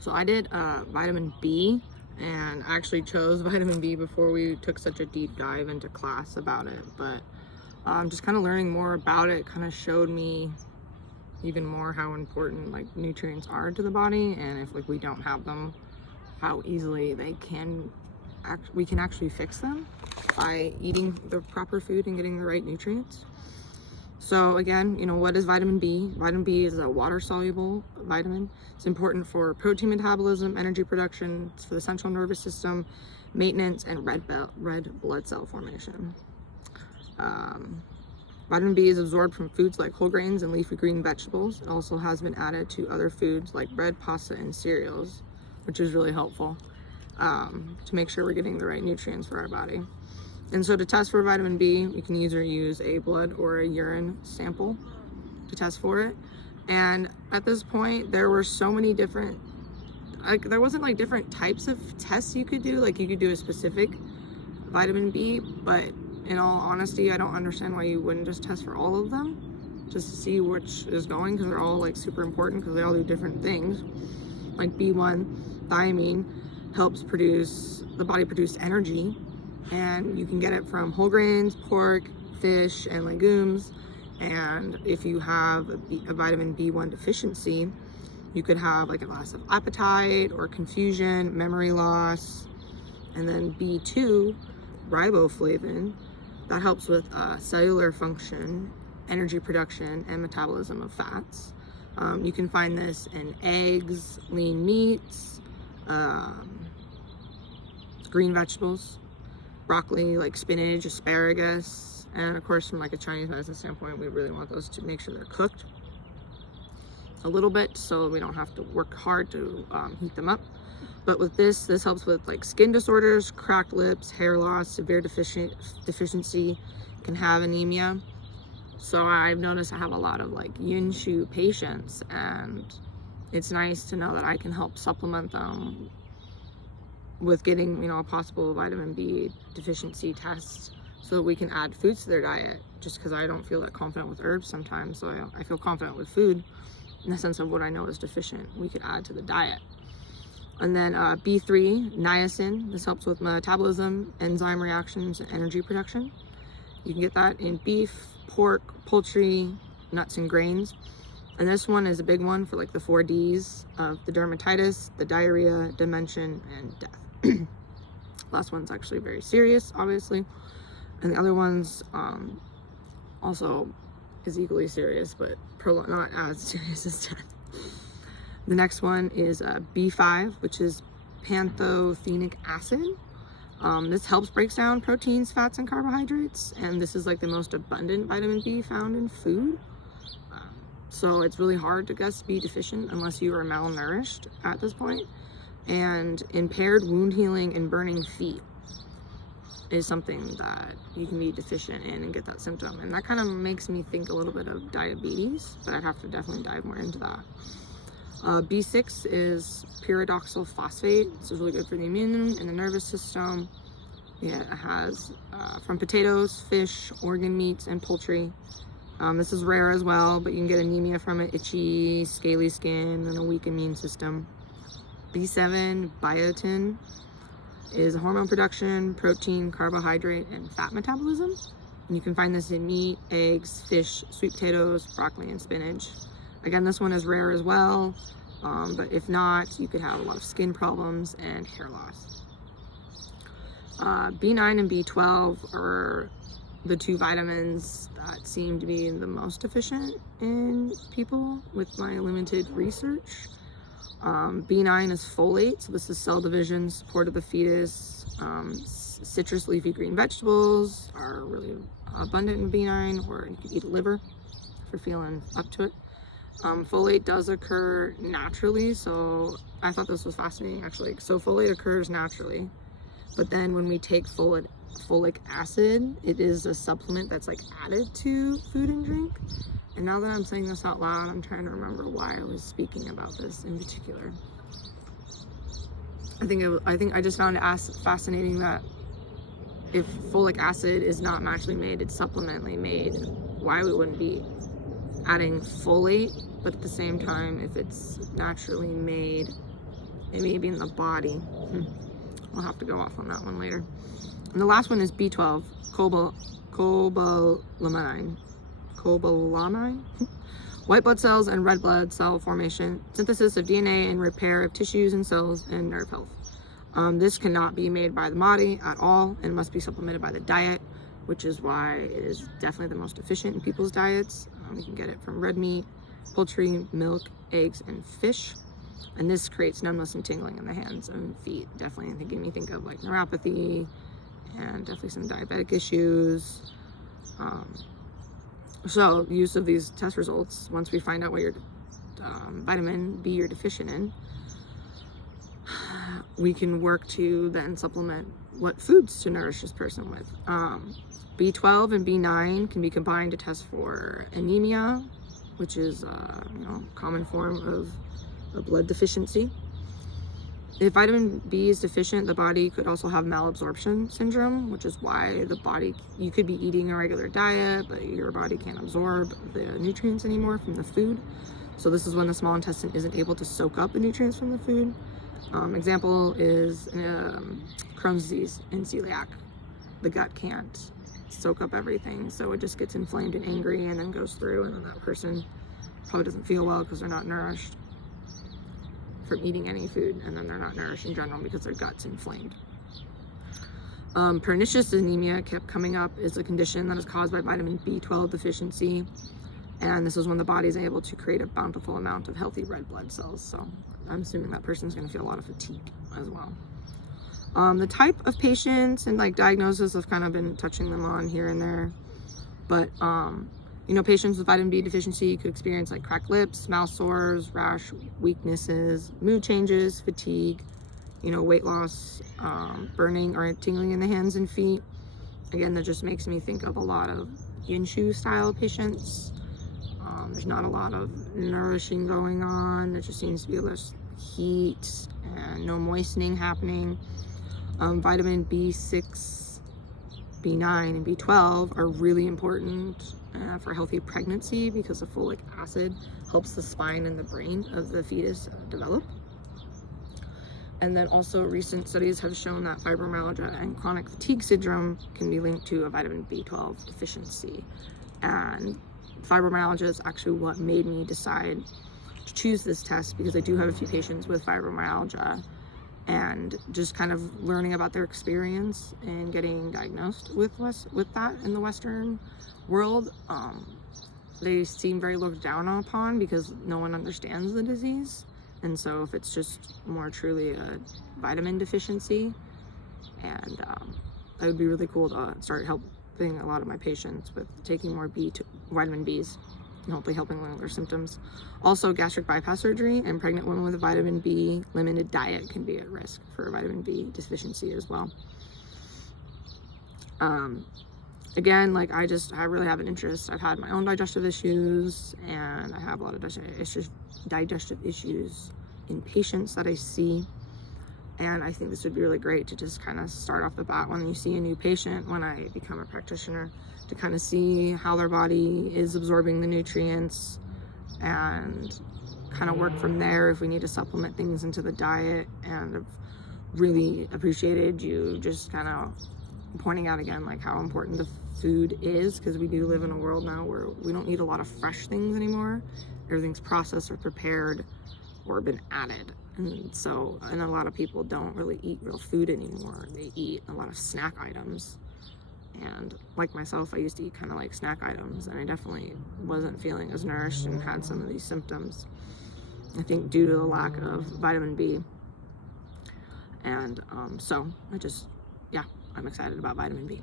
So I did vitamin B, and I actually chose vitamin B before we took such a deep dive into class about it, but just kind of learning more about it kind of showed me even more how important like nutrients are to the body, and if like we don't have them, how easily we can actually fix them by eating the proper food and getting the right nutrients. So again, what is vitamin B? Vitamin B is a water-soluble vitamin. It's important for protein metabolism, energy production, it's for the central nervous system, maintenance, and red blood cell formation. Vitamin B is absorbed from foods like whole grains and leafy green vegetables. It also has been added to other foods like bread, pasta, and cereals, which is really helpful to make sure we're getting the right nutrients for our body. And so to test for vitamin B, you can either use a blood or a urine sample to test for it. And at this point, there were so many different, there wasn't like different types of tests you could do. Like you could do a specific vitamin B, but in all honesty, I don't understand why you wouldn't just test for all of them, just to see which is going, because they're all like super important because they all do different things. Like B1, thiamine, helps the body produce energy, and you can get it from whole grains, pork, fish, and legumes. And if you have a vitamin B1 deficiency, you could have like a loss of appetite or confusion, memory loss. And then B2, riboflavin, that helps with cellular function, energy production, and metabolism of fats. You can find this in eggs, lean meats, green vegetables, broccoli, like spinach, asparagus, and of course from like a Chinese medicine standpoint, we really want those to make sure they're cooked a little bit so we don't have to work hard to heat them up. But with this helps with like skin disorders, cracked lips, hair loss, severe deficiency, can have anemia. So I've noticed I have a lot of like yin shu patients, and it's nice to know that I can help supplement them with getting, a possible vitamin B deficiency test so that we can add foods to their diet, just because I don't feel that confident with herbs sometimes. So I feel confident with food in the sense of what I know is deficient, we could add to the diet. And then B3, niacin, this helps with metabolism, enzyme reactions, and energy production. You can get that in beef, pork, poultry, nuts, and grains. And this one is a big one for like the 4 Ds of the dermatitis, the diarrhea, dementia, and death. Last one's actually very serious, obviously. And the other one's also is equally serious, but not as serious as death. The next one is B5, which is pantothenic acid. This helps break down proteins, fats, and carbohydrates, and this is like the most abundant vitamin B found in food. So it's really hard to be deficient unless you are malnourished at this point. And impaired wound healing and burning feet is something that you can be deficient in and get that symptom. And that kind of makes me think a little bit of diabetes, but I'd have to definitely dive more into that. B6 is pyridoxal phosphate. This is really good for the immune and the nervous system. Yeah, it has from potatoes, fish, organ meats, and poultry. This is rare as well, but you can get anemia from it, itchy, scaly skin, and a weak immune system. B7, biotin, is hormone production, protein, carbohydrate, and fat metabolism. And you can find this in meat, eggs, fish, sweet potatoes, broccoli, and spinach. Again, this one is rare as well, but if not, you could have a lot of skin problems and hair loss. B9 and B12 are the 2 vitamins that seem to be the most deficient in people with my limited research. B9 is folate, so this is cell division, support of the fetus. Citrus leafy green vegetables are really abundant in B9, or you can eat a liver if you're feeling up to it. Folate does occur naturally, so I thought this was fascinating actually. So folate occurs naturally, but then when we take folic acid, it is a supplement that's like added to food and drink. And now that I'm saying this out loud, I'm trying to remember why I was speaking about this in particular. I think I just found it fascinating that if folic acid is not naturally made, it's supplementally made why we wouldn't be adding folate, but at the same time, if it's naturally made, it may be in the body. We'll have to go off on that one later. And the last one is B12, cobalamin. White blood cells and red blood cell formation, synthesis of DNA and repair of tissues and cells, and nerve health. This cannot be made by the body at all and must be supplemented by the diet, which is why it is definitely the most efficient in people's diets. You can get it from red meat, poultry, milk, eggs, and fish. And this creates numbness and tingling in the hands and feet. Definitely making me think of like neuropathy and definitely some diabetic issues. So use of these test results, once we find out what your vitamin B you're deficient in, we can work to then supplement what foods to nourish this person with. B12 and B9 can be combined to test for anemia, which is a common form of a blood deficiency. If vitamin B is deficient, the body could also have malabsorption syndrome, which is why the body, you could be eating a regular diet, but your body can't absorb the nutrients anymore from the food. So this is when the small intestine isn't able to soak up the nutrients from the food. Example is Crohn's disease and celiac. The gut can't soak up everything, so it just gets inflamed and angry and then goes through, and then that person probably doesn't feel well because they're not nourished from eating any food, and then they're not nourished in general because their gut's inflamed. Pernicious anemia kept coming up, is a condition that is caused by vitamin B12 deficiency, and this is when the body is able to create a bountiful amount of healthy red blood cells. So I'm assuming that person's going to feel a lot of fatigue as well. The type of patients and like diagnosis, I've kind of been touching them on here and there, but patients with vitamin B deficiency could experience like cracked lips, mouth sores, rash, weaknesses, mood changes, fatigue, weight loss, burning or tingling in the hands and feet. Again, that just makes me think of a lot of yin shu style patients. There's not a lot of nourishing going on. There just seems to be less heat and no moistening happening. Vitamin B6, B9, and B12 are really important for healthy pregnancy because the folic acid helps the spine and the brain of the fetus develop. And then also recent studies have shown that fibromyalgia and chronic fatigue syndrome can be linked to a vitamin B12 deficiency. And fibromyalgia is actually what made me decide to choose this test, because I do have a few patients with fibromyalgia, and just kind of learning about their experience and getting diagnosed with that in the Western world. They seem very looked down upon because no one understands the disease. And so if it's just more truly a vitamin deficiency, and that would be really cool to start helping a lot of my patients with taking more vitamin Bs and hopefully helping with their symptoms. Also, gastric bypass surgery and pregnant women with a vitamin B limited diet can be at risk for vitamin B deficiency as well. Again, like I really have an interest. I've had my own digestive issues, and I have a lot of digestive issues in patients that I see. And I think this would be really great to just kind of start off the bat when you see a new patient, when I become a practitioner, to kind of see how their body is absorbing the nutrients and kind of work from there if we need to supplement things into the diet. And I've really appreciated you just kind of pointing out again like how important the food is, because we do live in a world now where we don't eat a lot of fresh things anymore. Everything's processed or prepared or been added. And a lot of people don't really eat real food anymore. They eat a lot of snack items. And like myself, I used to eat kind of like snack items, and I definitely wasn't feeling as nourished and had some of these symptoms, I think due to the lack of vitamin B. And so I'm excited about vitamin B.